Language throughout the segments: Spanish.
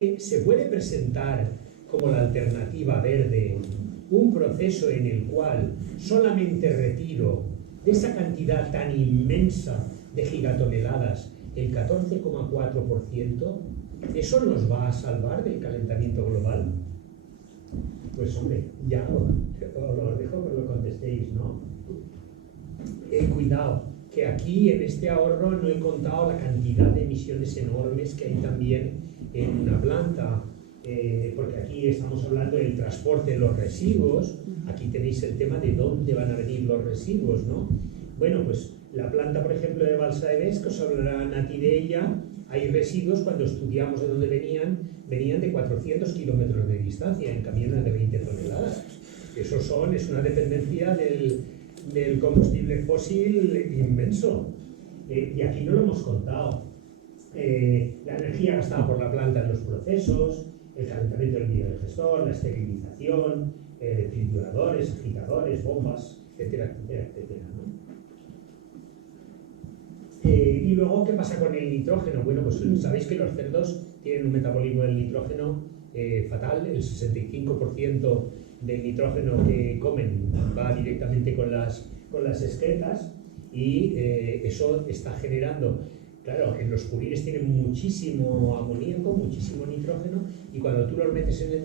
se puede presentar como la alternativa verde un proceso en el cual solamente retiro de esa cantidad tan inmensa de gigatoneladas el 14,4%, ¿eso nos va a salvar del calentamiento global? Pues hombre, ya os dejo que lo contestéis, ¿no? Cuidado, que aquí en este ahorro no he contado la cantidad de emisiones enormes que hay también en una planta, porque aquí estamos hablando del transporte de los residuos. Aquí tenéis el tema de dónde van a venir los residuos, ¿no? Bueno, pues la planta, por ejemplo, de Balsa de Bes, que os hablará Nati de ella, hay residuos, cuando estudiamos de dónde venían de 400 kilómetros de distancia en camiones de 20 toneladas. Eso es una dependencia del combustible fósil inmenso. Y aquí no lo hemos contado. La energía gastada por la planta en los procesos, el calentamiento del biogestor, la esterilización, trituradores, agitadores, bombas, etcétera, etcétera, etcétera, ¿no? Y luego, ¿qué pasa con el nitrógeno? Bueno, pues sabéis que los cerdos tienen un metabolismo del nitrógeno fatal. El 65% del nitrógeno que comen va directamente con las excretas, y eso está generando, claro, en los purines tienen muchísimo amoníaco, muchísimo nitrógeno, y cuando tú los metes en el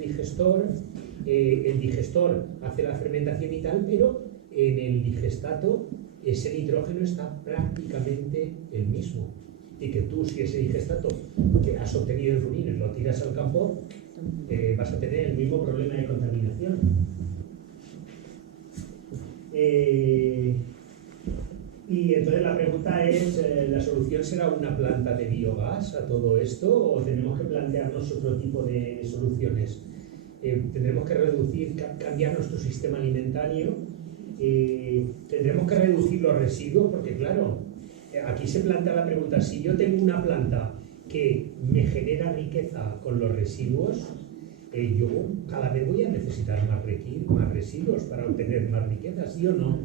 digestor hace la fermentación y tal, pero en el digestato ese nitrógeno está prácticamente el mismo. Y que tú, si ese digestato que has obtenido en purines lo tiras al campo, vas a tener el mismo problema de contaminación. Y entonces la pregunta es, ¿la solución será una planta de biogás a todo esto, o tenemos que plantearnos otro tipo de soluciones? Tendremos que cambiar nuestro sistema alimentario, tendremos que reducir los residuos, porque claro, aquí se plantea la pregunta: si yo tengo una planta que me genera riqueza con los residuos, yo cada vez voy a necesitar más residuos para obtener más riqueza, ¿sí o no?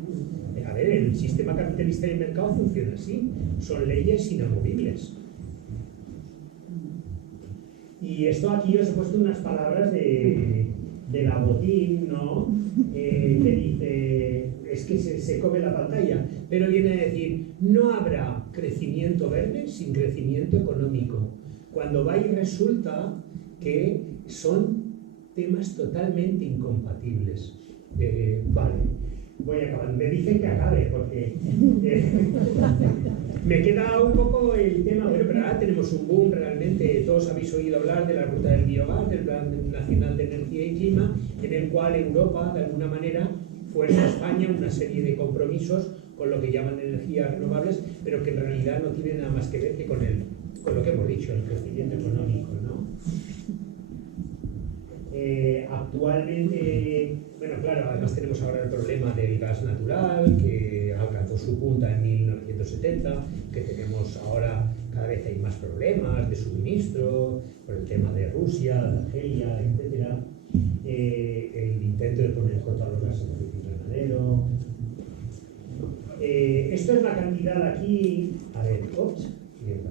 A ver, el sistema capitalista del mercado funciona así, son leyes inamovibles. Y esto aquí os he puesto unas palabras de la Botín, ¿no? Que dice, es que se come la pantalla, pero viene a decir: no habrá crecimiento verde sin crecimiento económico. Cuando va y resulta que son temas totalmente incompatibles. Vale, voy a acabar. Me dicen que acabe porque me queda un poco el tema. Bueno, pero ahora tenemos un boom realmente. Todos habéis oído hablar de la ruta del biogás, del Plan Nacional de Energía y Clima, en el cual Europa, de alguna manera, fuerza a España una serie de compromisos con lo que llaman energías renovables, pero que en realidad no tienen nada más que ver que con lo que hemos dicho, el crecimiento económico, ¿no? Actualmente, bueno, claro, además tenemos ahora el problema del gas natural, que alcanzó su punta en 1970, que tenemos ahora, cada vez hay más problemas de suministro, por el tema de Rusia, de Argelia, etc. El intento de poner coto a los gases de efecto invernadero. Esto es la cantidad aquí. A ver, ups, mierda.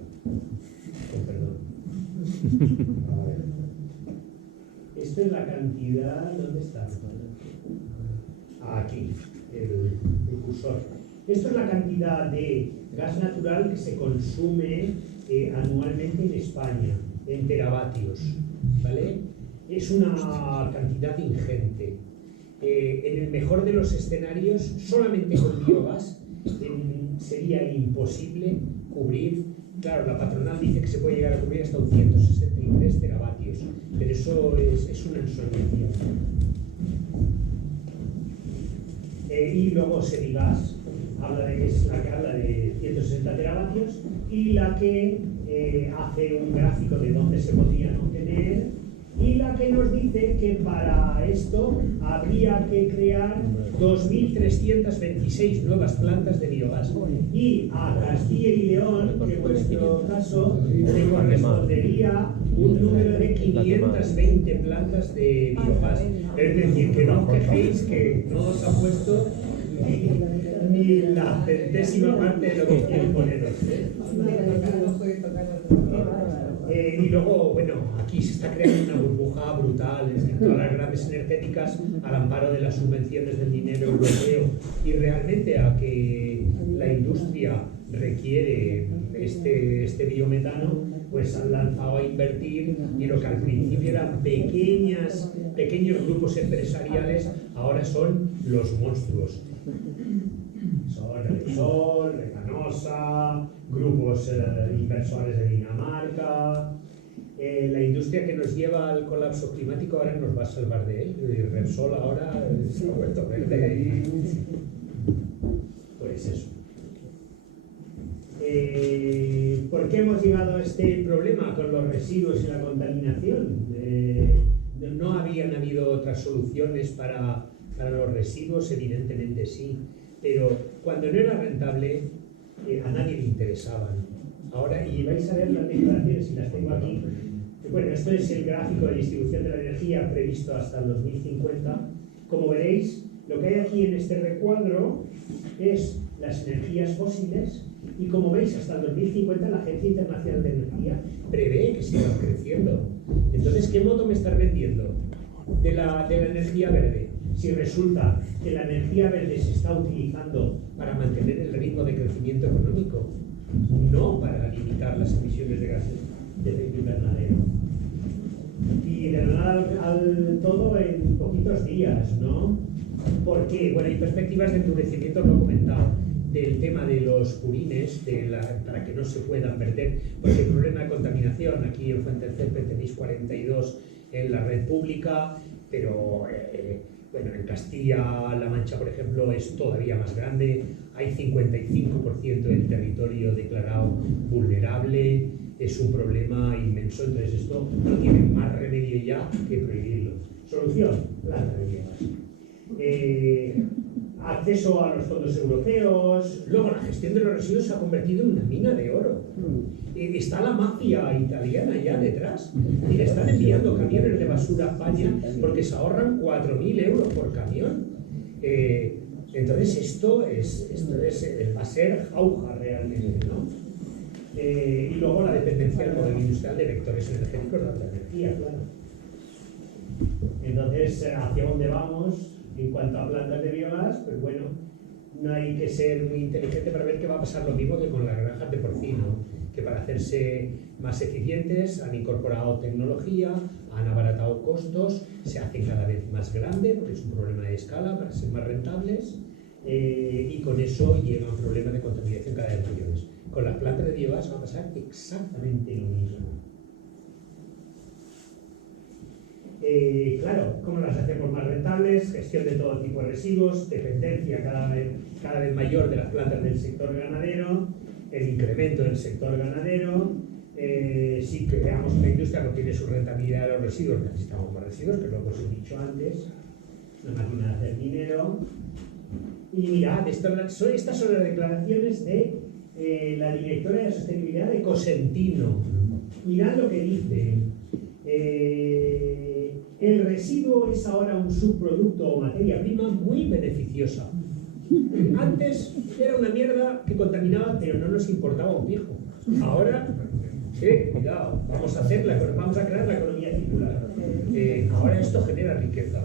Perdón. A ver. Esto es la cantidad. ¿Dónde está? Aquí, el cursor. Esto es la cantidad de gas natural que se consume anualmente en España, en teravatios, ¿vale? Es una cantidad ingente. En el mejor de los escenarios, solamente con biogás sería imposible cubrir. Claro, la patronal dice que se puede llegar a cubrir hasta un 163 teravatios, pero eso es una ensoñación. Y luego Serigas habla de que es la que habla de 160 teravatios y la que hace un gráfico de dónde se podrían obtener, y la que nos dice que para esto habría que crear 2.326 nuevas plantas de biogás. Y a Castilla y León, que en vuestro caso le correspondería un número de 520 plantas de biogás. Es decir, que no os quejéis que no os ha puesto ni la centésima parte de lo que quieren poneros, ¿eh? Y luego, bueno, aquí se está creando una burbuja brutal, es decir, todas las grandes energéticas al amparo de las subvenciones del dinero europeo, y realmente a que la industria requiere este biometano, pues han lanzado a invertir, y lo que al principio eran pequeños grupos empresariales, ahora son los monstruos. Son Repsol, Recanosa, grupos inversores de Dinamarca. La industria que nos lleva al colapso climático ahora nos va a salvar de él. Y Repsol ahora se ha vuelto verde. Pues eso. ¿Por qué hemos llegado a este problema con los residuos y la contaminación? ¿No habían habido otras soluciones para los residuos? Evidentemente sí, pero cuando no era rentable a nadie le interesaban. Ahora, y vais a ver las declaraciones, y las tengo aquí. Bueno, esto es el gráfico de distribución de la energía previsto hasta el 2050. Como veréis, lo que hay aquí en este recuadro es las energías fósiles, y como veis, hasta el 2050 la Agencia Internacional de Energía prevé que sigan creciendo. Entonces, ¿qué moto me estás vendiendo de la energía verde? Si resulta que la energía verde se está utilizando para mantener el ritmo de crecimiento económico, no para limitar las emisiones de gases de efecto invernadero. Y de nada al todo en poquitos días, ¿no? ¿Por qué? Bueno, hay perspectivas de endurecimiento, lo he comentado, del tema de los purines, para que no se puedan verter, porque el problema de contaminación, aquí en Fuentecerpe tenéis 42 en la red pública, pero bueno, en Castilla-La Mancha, por ejemplo, es todavía más grande, hay 55% del territorio declarado vulnerable, es un problema inmenso, entonces esto no tiene más remedio ya que prohibirlo. Solución, planta de biomasa. Acceso a los fondos europeos. Luego, la gestión de los residuos se ha convertido en una mina de oro. Está la mafia italiana ya detrás, y le están enviando camiones de basura a España porque se ahorran 4.000 euros por camión. Entonces esto va a ser jauja realmente, ¿no? Y luego la dependencia del modelo industrial de vectores energéticos de alta energía, claro. Entonces, ¿hacia dónde vamos? En cuanto a plantas de biogás, pues bueno, no hay que ser muy inteligente para ver que va a pasar lo mismo que con las granjas de porcino, que para hacerse más eficientes han incorporado tecnología, han abaratado costos, se hacen cada vez más grandes porque es un problema de escala para ser más rentables, y con eso llega un problema de contaminación cada vez mayores. Con las plantas de biogás va a pasar exactamente lo mismo. Claro, ¿cómo las hacemos más rentables? Gestión de todo tipo de residuos, dependencia cada vez mayor de las plantas del sector ganadero, el incremento del sector ganadero. Si creamos una industria que tiene su rentabilidad de los residuos, necesitamos más residuos, que lo hemos dicho antes, una máquina de hacer dinero. Y mirad, estas son las declaraciones de la directora de sostenibilidad de Cosentino. Mirad lo que dice. El residuo es ahora un subproducto o materia prima muy beneficiosa. Antes era una mierda que contaminaba, pero no nos importaba un pijo. Ahora, cuidado, vamos a crear la economía circular. Ahora esto genera riqueza.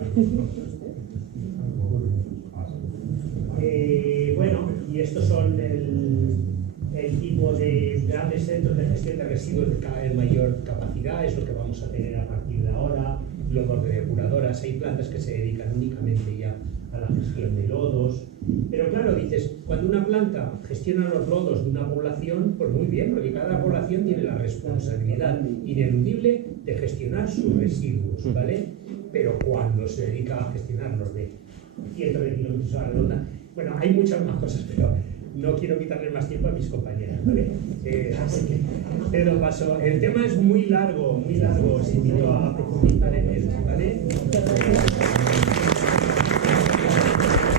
Bueno, y estos son el tipo de grandes centros de gestión de residuos de cada vez mayor capacidad, es lo que vamos a tener a partir de ahora. Lodos de depuradoras, hay plantas que se dedican únicamente ya a la gestión de lodos. Pero claro, dices, cuando una planta gestiona los lodos de una población, pues muy bien, porque cada población tiene la responsabilidad ineludible de gestionar sus residuos, ¿vale? Pero cuando se dedica a gestionarlos de cientos de kilómetros a la redonda, bueno, hay muchas más cosas, pero no quiero quitarle más tiempo a mis compañeras, ¿vale? Así que te lo paso. El tema es muy largo, os invito a profundizar en él, ¿vale?